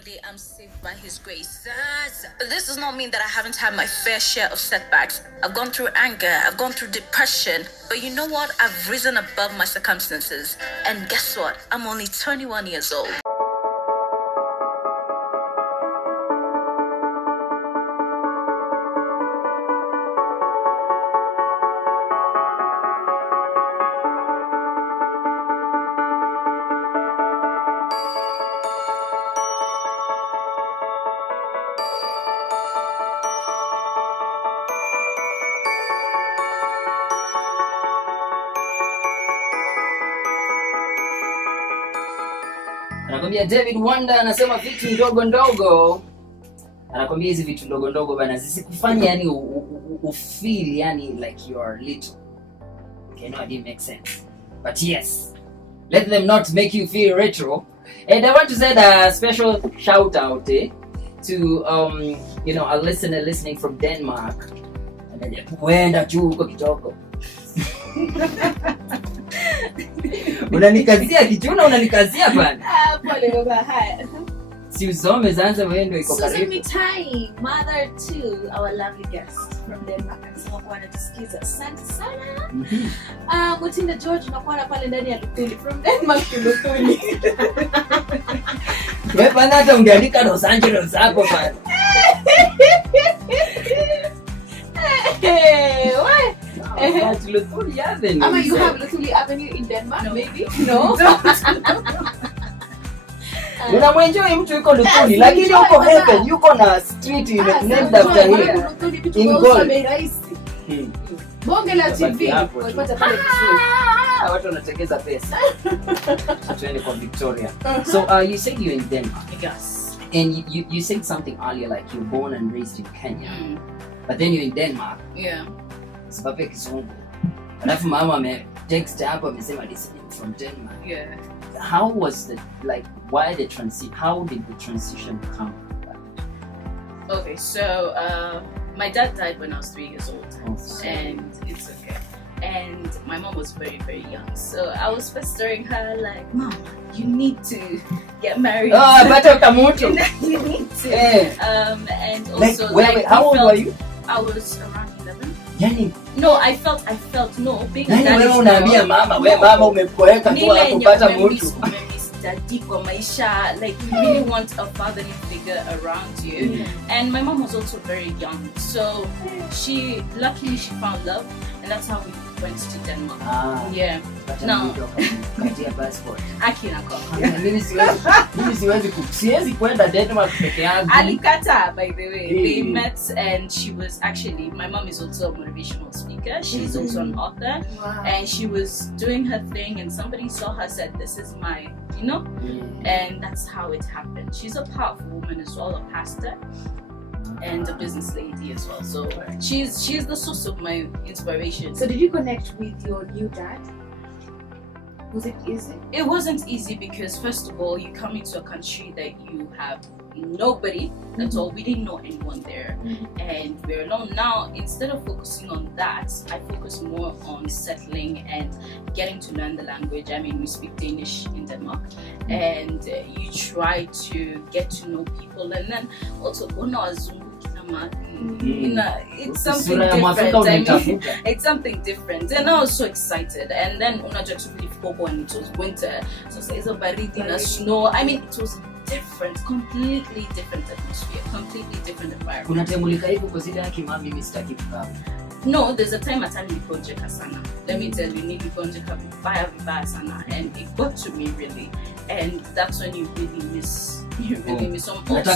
Only I'm saved by His grace. But this does not mean that I haven't had my fair share of setbacks. I've gone through anger, I've gone through depression. But you know what? I've risen above my circumstances. And guess what? I'm only 21 years old. Anakwambia David Wanda anasema vitu ndogo ndogo. Anakwambia hizi vitu ndogo ndogo bana zisikufanye yani ufeel yani like you are little. Okay, no, it didn't make sense. But yes, let them not make you feel retro. And I want to send a special shout out to a listener listening from Denmark. And kuenda juu huko kitoko. Unanikazia kichuna, unanikazia bana. Pole baba, haya. Si usome zanza wewe ndio iko karibu. Susan Mitai, mother to our lovely guest from Denmark. Anasema kwa anatusikiza. Asante sana. Mutinda George unakuwa pale ndani ya Luthuli from Denmark to Luthuli. Wewe bana hata ungeandika Los Angeles hapo bana. Why? Luthuli Avenue. Ama you have Luthuli Avenue in Denmark? No. Maybe? No. Unamwenjoy mtu yuko Luthuli lakini uko heaven, yuko na street named after him. In gold. Bonge la TV. Walipata pale vizuri. Watu wanatekeza pesa. Tuende kwa Victoria. So you said you're in Denmark. Yes. And you said something earlier like you're born and raised in Kenya. But then you're in Denmark. Yeah. Sababu ya Kizungu. Alafu mama text hapo amesema descending from Denmark. Yeah. How was how did the transition come? Okay, so my dad died when I was 3 years old. Oh, and it's okay. And my mom was very, very young. So I was pestering her like, Mom, you need to get married. Oh, better kamutu. You need to. And also how old were you? I was around 11. Yani no, I felt no being yani wewe unaambia mama wewe mama umepoeka tu kupata mtu daddy kwa maisha, like you really want a fatherly figure around you. And my mom was also very young, so luckily she found love, and that's how we went to Denmark. Yeah. Now katia passport akina kwa mimi siwezi kwenda Denmark peke yangu. Nkatha, by the way, they met, and she was actually, my mom is also a motivational speaker. She's also an author. Wow. And she was doing her thing, and somebody saw her, said, this is my, and that's how it happened. She's a powerful woman as well, a pastor and a business lady as well. So she's the source of my inspiration. So did you connect with your new dad? Was it easy? It wasn't easy because, first of all, you come into a country that you have nobody at all. We didn't know anyone there, and we're alone. Now, instead of focusing on that, I focus more on settling and getting to learn the language. I mean, we speak Danish in Denmark, and you try to get to know people, and then also it's something different. It's something different, and I was so excited. And then when it was winter, so it's a baridi na snow. I mean, it was different, completely different atmosphere, completely different environment. No, there's a time at niligonjeka sana. Let me tell you, niligonjeka vibaya sana, and it got to me really. And that's when you really miss some but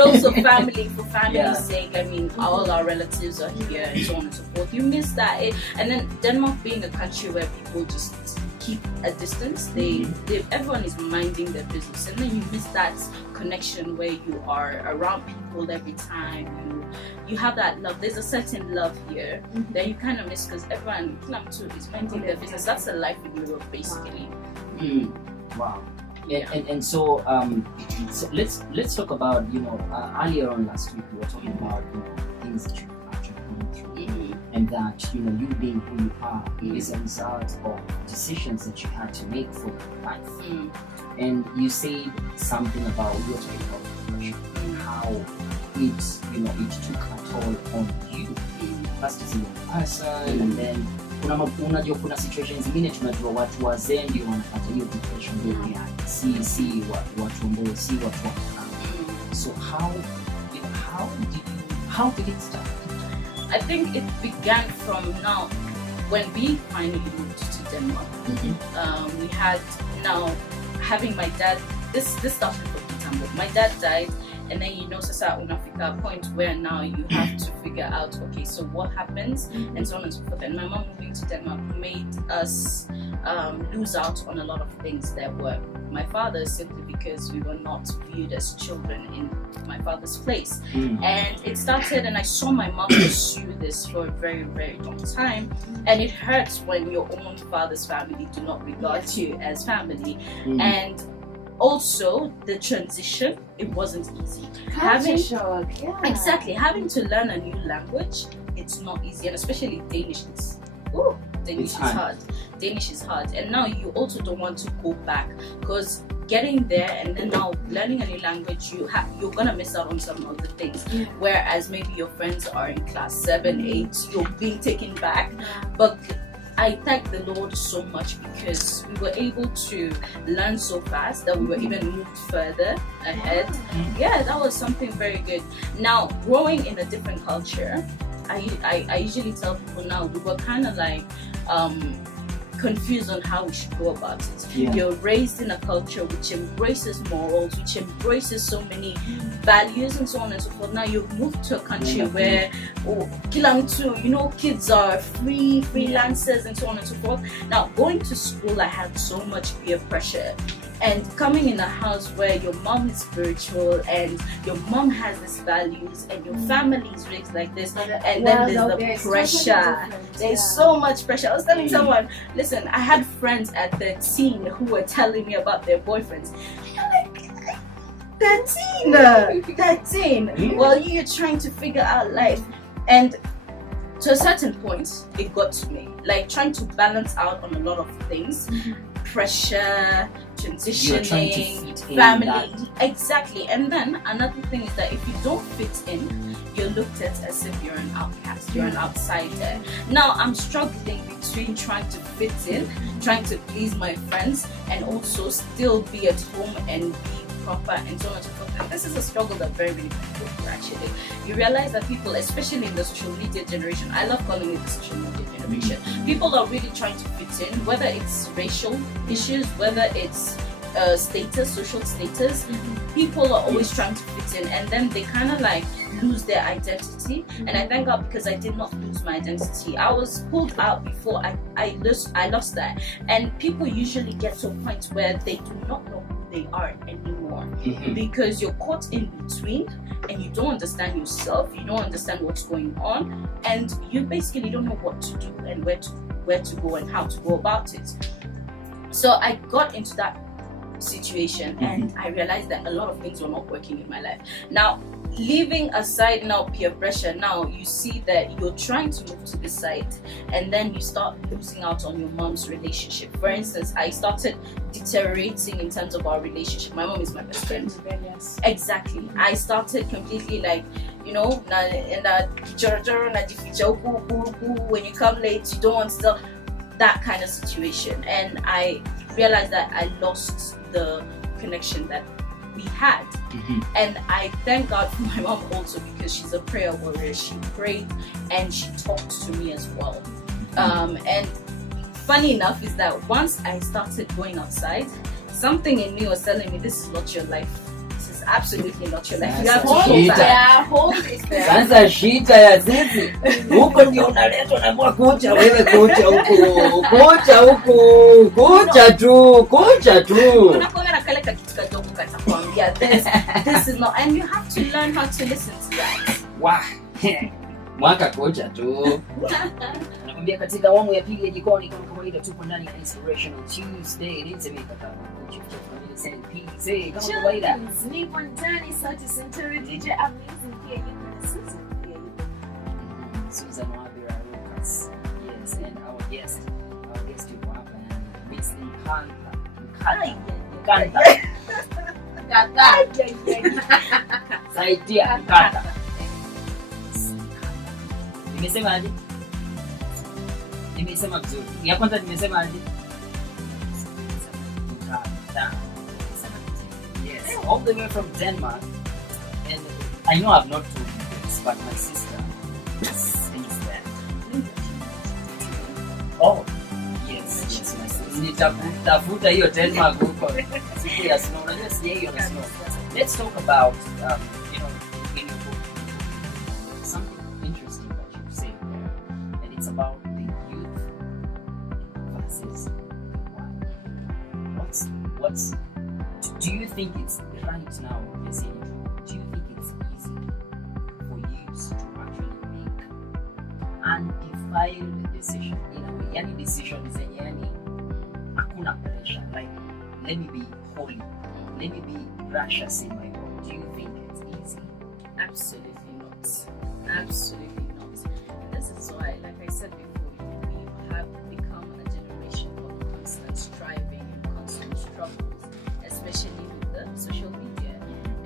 also family, for family's sake. I mean, all our relatives are here and so on and so forth. You miss that. And then Denmark being a country where people just keep a distance, everyone is minding their business, and then you miss that connection where you are around people every time. You have that love. There's a certain love here that you kind of miss because everyone is minding their business. That's the life in Europe, basically. Wow. And so let's talk about earlier on last week we were talking about things that you've actually gone through, and that you being who you are is a result of decisions that you had to make for your life. And you said something about your depression and how it took a toll on you. First as a young person, and then unajua kuna situations zingine tunajua watu wazee ndio wanapata hiyo depression peke yake, si watu ambao si watu wa. So how did it start? I think it began from now when we finally moved to Denmark. We had now having my dad. This started from Kubamba. My dad died, and then sasa unafika a point where now you have to figure out, okay, so what happens, and so on and so forth. And my mom moving to Denmark made us lose out on a lot of things that were my father's, simply because we were not viewed as children in my father's place. And it started, and I saw my mom pursue this for a very, very long time, and it hurts when your own father's family do not regard you as family. And also the transition, it wasn't easy. Exactly, having to learn a new language, it's not easy, and especially Danish. Danish is hard, and now you also don't want to go back, because getting there and then now learning a new language, you're gonna miss out on some of the things. Whereas maybe your friends are in class 7, 8, you're being taken back. But I thank the Lord so much, because we were able to learn so fast that we were even moved further ahead. Yeah, that was something very good. Now, growing in a different culture, I usually tell people now, we were kind of like confused on how we should go about it. You're raised in a culture which embraces morals, which embraces so many values and so on and so forth. Now you've moved to a country where kids are freelancers and so on and so forth. Now going to school, I had so much peer pressure. And coming in a house where your mom is spiritual and your mom has these values and your family is raised like this, and then there's the pressure. There's so much pressure. I was telling someone, listen, I had friends at 13 who were telling me about their boyfriends. I'm like, 13. Well, you're trying to figure out life. And to a certain point, it got to me. Like trying to balance out on a lot of things. Pressure, transitioning, family, exactly. And then another thing is that if you don't fit in, you're looked at as if you're an outcast, you're an outsider. Now I'm struggling between trying to fit in, trying to please my friends, and also still be at home and be proper and so on and so forth. And this is a struggle that very many people do actually. You realize that people, especially in the social media generation, I love calling it the social media generation, people are really trying to fit in, whether it's racial issues, whether it's social status. People are always trying to fit in, and then they kind of like lose their identity. And I thank God, because I did not lose my identity. I was pulled out before I lost that. And people usually get to a point where they do not know who they are anymore, because you're caught in between and you don't understand yourself, you don't understand what's going on, and you basically don't know what to do and where to go and how to go about it. So I got into that situation, and I realized that a lot of things were not working in my life. Now, leaving aside now peer pressure, now you see that you're trying to move to this side, and then you start losing out on your mom's relationship. For instance, I started deteriorating in terms of our relationship. My mom is my best friend. Exactly. I started completely like, when you come late, you don't want to tell, that kind of situation. And I realized that I lost the connection that we had. And I thank God for my mom also, because she's a prayer warrior. She prayed and she talked to me as well. And funny enough is that once I started going outside, something in me was telling me, this is not your life. This is absolutely not your life. You have to hold back. Sasa shita ya sisi huko ndio unaletwa na mwa kucha wewe, kucha tu unakuwa na kale kitu kadogo katakwambia this is not, and you have to learn how to listen to that. Mwaka kucha tu. Nakwambia katika awamu ya pili ya jikoni, kama kawaida tupo ndani ya Inspirational Tuesday. Ni sema Nkatha kama kawaida. Nipo ndani sauti Center DJ amazing pia yuko na Susan pia yuko. Susan Wabira Yes, and our guest yuko hapa yani Miss Nkatha. Saidia Nkatha. Nimesema aje? Nimesema vizuri. Ya kwanza nimesema aje? Nkatha. Yes, all the way from Denmark. And I know I've not told you this, but my sister thinks that. Oh, yes. Nitafuta hiyo Denmark huko. Siku ya snow. Unajua sijaiyo na snow. Let's talk about, in your book, something interesting that you say there, and it's about the youth versus the wild. Do you think it's right now, do you think it's easy for youths to actually make undefiled decision in a way? Yani decision zenye yani hakuna pressure, like let me be holy, let me be righteous in my world. Do you think it's easy? Absolutely not. Absolutely not. And this is why, like I said before, we have become a generation of constant striving and constant struggles, especially with the social media.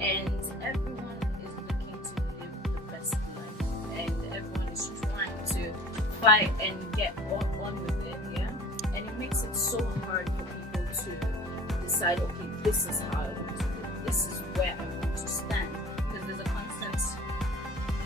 And everyone is looking to live the best life. And everyone is trying to fight and get on with it, yeah? And it makes it so hard for people to decide, okay, this is how I want to live. This is where I want to stand. Because there's a constant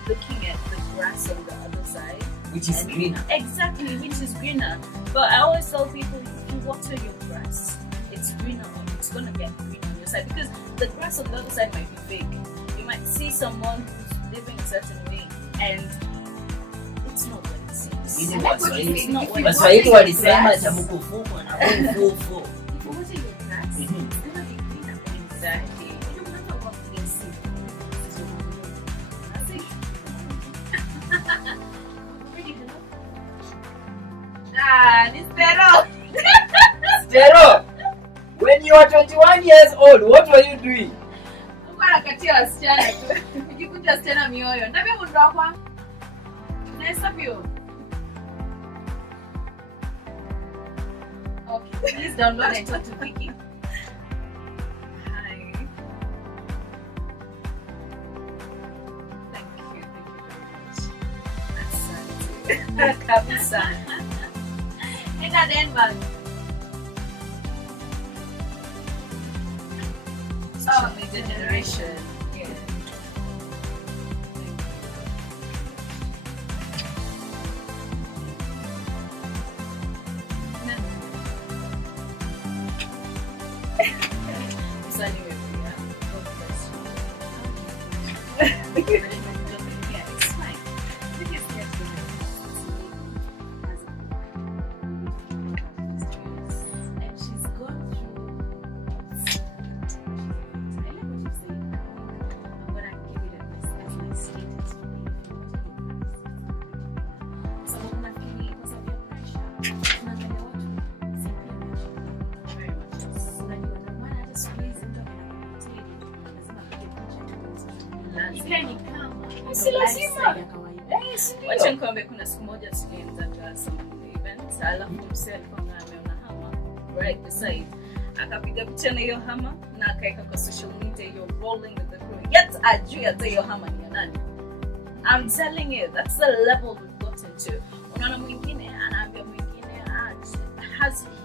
looking at the grass on the other side. Which is greener. Exactly, which is greener. But I always tell people, if you water your grass, it's greener, it's going to get greener on your side. Because the grass on the other side might be fake. You might see someone who's living a certain way, and it's not what it seems. It's not what it seems. Waswahili walisema cha mkufuko na mkufuko. If you water your grass, it's going to be greener. Exactly. You don't matter what they see. Stero, when you are 21 years old, what were you doing? Nakatia wasichana tu. Nikikunja wasichana mioyo. Ndabia mundu wakwa. Nahesabu hiyo. Okay, please download and talk to Vicky. Hi. Thank you very much. Asante. Kabisa. Enda Denmark. Social media generation. Yeah. So anyway, yeah. God bless you. Yeah, it's fine. Because yes, and she's gone through. I like what you say. I'm gonna give it as my status today. So I'm gonna feel because of your pressure. Unaangalia watu si pia pressure. Very much. Unajua ndio maana hata siku hizi mtu anakuhitaji lazima apige picha tu. Ikae ni kama Si lazima. lifestyle ya kawaida. Wacha nikwambie, kuna siku moja tuliendaga some event, alafu msee alikuwa ameona hama right beside, akapiga picha na hiyo hama na akaweka kwa social media, you're rolling with the crew, yet ajui hata hiyo hama ni ya nani. I'm telling you, that's the level we've gotten to. Unaona mwingine anaambia mwingine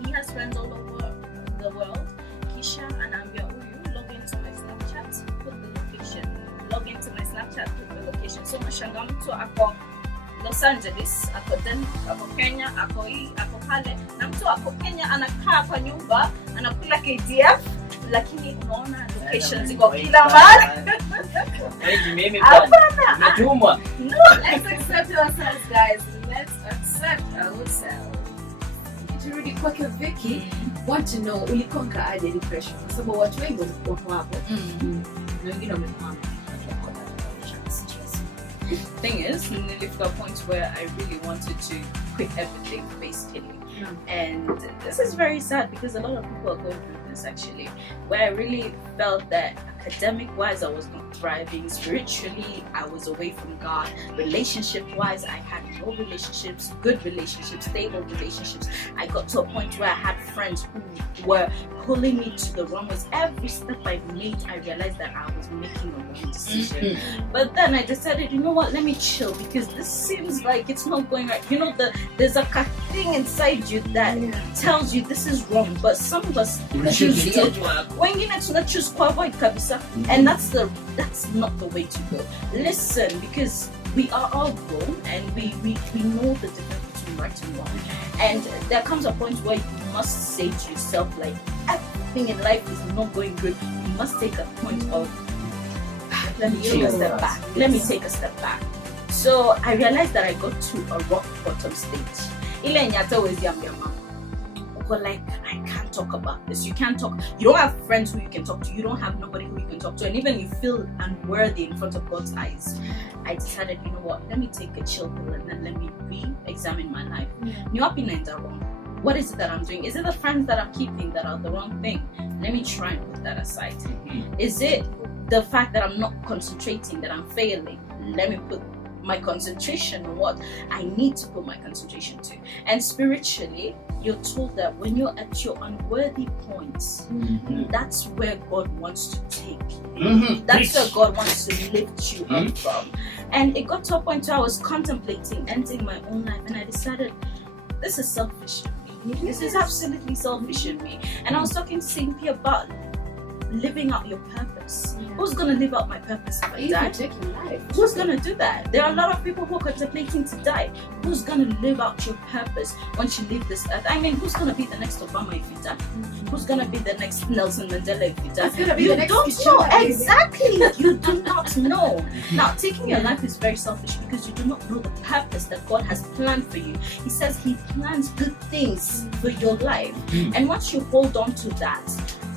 he has friends all over the world, kisha anaambia huyu log into my Snapchat, put the location, log into my Snapchat, put the location. So mashanga mtu ako Los Angeles, ako Denmark, ako Kenya, ako hii, ako pale, na mtu ako Kenya anakaa kwa nyumba anakula KDF, lakini unaona location ziko kila mahali. Mimi bwana, nimetumwa. No, let's accept ourselves, guys. Let's accept ourselves. Turudi kwake Vicky, want to know ulikonka aje depression? Kwa sababu watu wengi wako hapo. Na wengine wamekwama. Thing is, nilifika a point where I really wanted to quit everything, basically. And this is very sad because a lot of people are going through this actually, where I really felt that academic wise I was not thriving, spiritually I was away from God, relationship wise I had no relationships, good relationships, stable relationships. I got to a point where I had friends who were pulling me to the wrong ways. Every step I made I realized that I was making a wrong decision. But then I decided, you know what, let me chill because this seems like it's not going right. You know, there's a thing inside you that tells you this is wrong, but some of us choose to choose to avoid kabisa, and that's not the way to go. Listen, because we are all grown and we know the difference between right and wrong, and there comes a point where you must say to yourself, like, everything in life is not going good. You must take a point of let me take a step back. Let me take a step back. So I realized that I got to a rock bottom stage. Ile Nkatha was yama. But like, I can't talk about this. You can't talk. You don't have friends who you can talk to. You don't have nobody who you can talk to. And even you feel unworthy in front of God's eyes. I decided, you know what? Let me take a chill pill and then let me re-examine my life. Wrong. What is it that I'm doing? Is it the friends that I'm keeping that are the wrong thing? Let me try and put that aside. Is it the fact that I'm not concentrating, that I'm failing? Let me put my concentration on what I need to put my concentration to. And spiritually, you're told that when you're at your unworthy points, that's where God wants to take you. That's where God wants to lift you up from. And it got to a point where I was contemplating ending my own life, and I decided, this is selfish in me. This is absolutely selfish in me. And I was talking to Cynthia about living out your purpose. Who's gonna live out my purpose if I die? Who's gonna do that? There are a lot of people who are contemplating to die. Who's gonna live out your purpose once you leave this earth? I mean, who's gonna be the next Obama if you die? Who's gonna be the next Nelson Mandela if you die? You don't know. Exactly. You do not know. Now, taking your life is very selfish because you do not know the purpose that God has planned for you. He says He plans good things for your life. And once you hold on to that,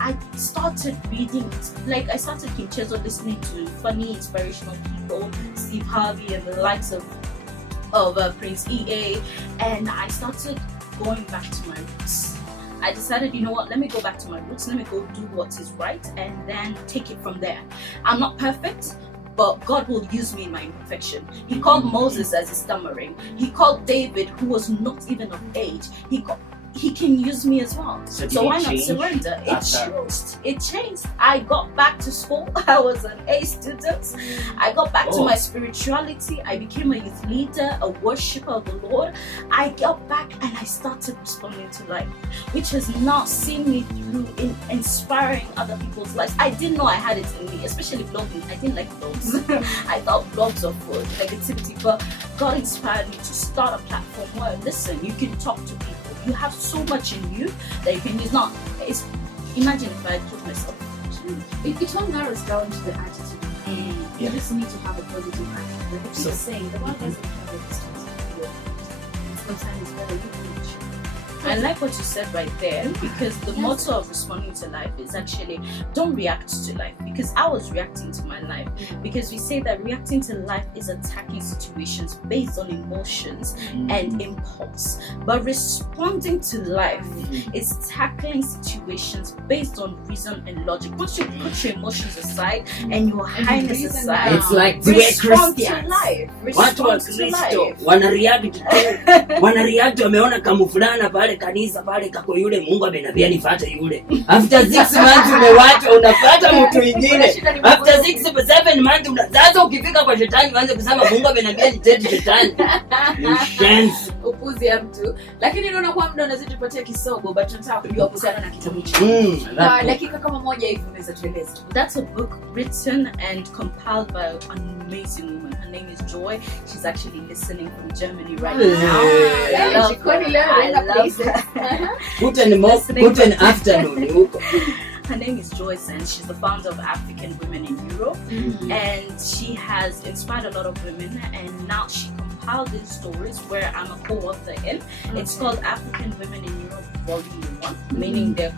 I started reading, like I started listening to funny, inspirational people, Steve Harvey and the likes of Prince EA, and I started going back to my roots. I decided, you know what, let me go back to my roots, let me go do what is right, and then take it from there. I'm not perfect, but God will use me in my imperfection. He called Moses as his stammering. He called David, who was not even of age. He can use me as well. So why not surrender? It changed. I got back to school. I was an A student. I got back to my spirituality. I became a youth leader, a worshiper of the Lord. I got back and I started responding to life, which has now seen me through in inspiring other people's lives. I didn't know I had it in me, especially blogging. I didn't like blogs. I thought blogs were full of negativity, but God inspired me to start a platform where, listen, you can talk to people. You have so much in you that you can use. Now, imagine if I told myself. It all narrows down to the attitude. You just need to have a positive attitude. Like you're saying, the world doesn't have a distance to you. Sometimes whether you can. I like what you said right there, because the motto of responding to life is actually don't react to life, because I was reacting to my life, because we say that reacting to life is attacking situations based on emotions and impulse, but responding to life is tackling situations based on reason and logic. Once you put your emotions aside and your highness aside, it's like respond to life. Respond to life. Wanareact wameona kamu fulana pale kanisa pale kako yule Mungu amenambia nifuate yule. After 6 months umewacha unafuata mtu mwingine. After 7 months sasa ukifika kwa shetani uanze kusema Mungu amenambia nitete shetani. Chance upuzi ya mtu. Lakini naona kwa muda unazidi tupatie kisogo, but tunataka kujua kuhusiana na kitabu chako. Dakika kama moja hivi unaweza tueleza. That's a book written and compiled by an amazing woman. Her name is Joy. She's actually listening from Germany right now. I love her. Guten afternoon. Her name is Joyce, and she's the founder of African Women in Europe. And she has inspired a lot of women, and now she compiled these stories where I'm a co-author in. It's called African Women in Europe Volume 1, meaning there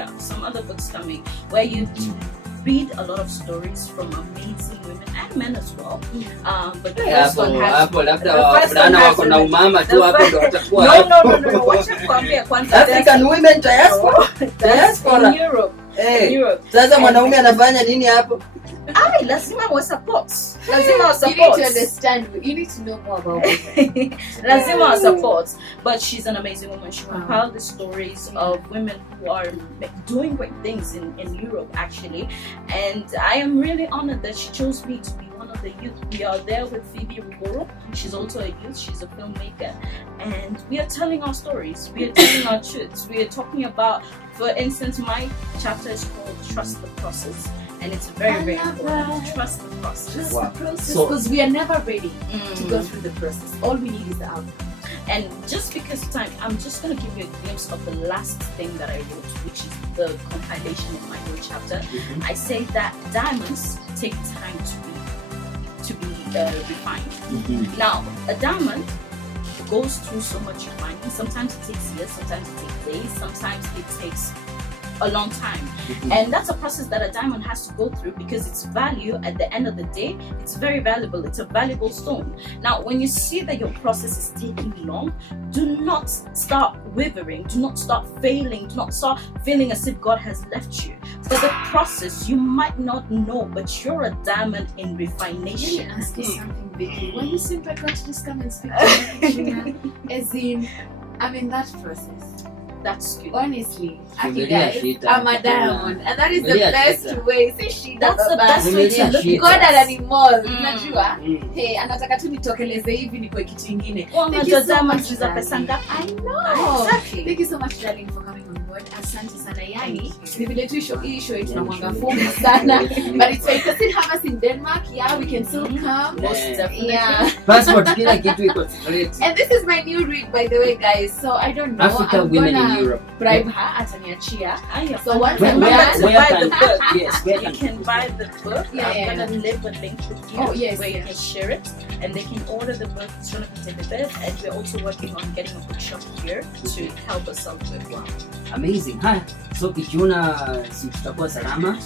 are some other books coming where you read a lot of stories from amazing women and men as well. But the Yeah, first one has hapo the labda first one wavulana has wako na to- umama tu the hapo first- ndo watakuwa No. Wacha kuambia kwanza. African women diaspora. Diaspora. In Europe. Eh, Europe. sasa mwanaume anafanya nini hapo? Lazima wa support. Lazima wa You need support. to understand. You need to know more about women. Lazima wa support. But she's an amazing woman. She Wow. compiled the stories of women who are doing great things in Europe, actually. And I am really honored that she chose me to be one of the youth. We are there with Phoebe Rugoro. She's also a youth. She's a filmmaker. And we are telling our stories. We are telling our truths. We are talking about, for instance, my chapter is called Trust the Process. And it's very, very important. Trust the process. Trust Wow. the process, So- because we are never ready to go through the process. All we need is the outcome. And just because of time, I'm just going to give you a glimpse of the last thing that I wrote, which is the compilation of my new chapter. I say that diamonds take time to be refined. Now, a diamond goes through so much refining. Sometimes it takes years, sometimes it takes days, sometimes it takes a long time. And that's a process that a diamond has to go through, because its value at the end of the day, it's very valuable. It's a valuable stone. Now, when you see that your process is taking long, do not start wavering, do not start failing, do not start feeling as if God has left you. For the process, you might not know, but you're a diamond in Let me refination. ask you something, Vicky. When you simply got to just come and speak to me, Katrina, as in, I'm in that process. That's good. Honestly, Vumilia guys, shida. I'm a diamond, and that is the Vumilia best shida. way. See, she That's the best way Vumilia to look shida. at God it. ananimol, Mm. unajua? Mm. Hey, anataka tu nitokeleze hivi niko kitu ingine. Well, Thank unajua you so diamonds much, za pesa darling. ngapi? I know. Exactly. Thank you so much, darling, for coming on board. Asante sana. Yani, Thank you. ni vile tu hii show yetu na Yeah, mwanga sure. fupi sana. But it's fine. You can still have us in Denmark. Yeah, we can still come. Most Yeah. definitely. Yeah. Passport kila kitu iko straight. And this is my new read, by the way, guys. So I don't know. Africa I'm women gonna in Europe. bribe her ataniachia. Aya. So once Where, I'm where, done, to where buy can, the book. yes, where You can, can buy the book. Yeah, I'm yeah. gonna leave a link with you Oh, yes, where you yes. can share it, and they can order the book. It's gonna be delivered, and we're also working on getting a bookshop here to help us out with wow. amazing. Haya, so ikiona si tutakuwa salama.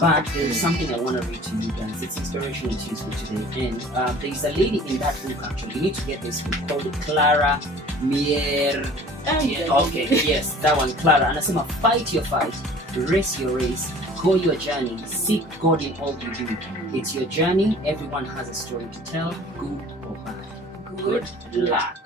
But there is something I want to read to you guys. It's inspirational tunes for today. And there is a lady in that book, actually. You need to get this book called Clara Mier. Okay, yes, that one, Clara. Anasema, fight your fight, race your race, go your journey, seek God in all you do. It's your journey. Everyone has a story to tell, good or bad. Good luck.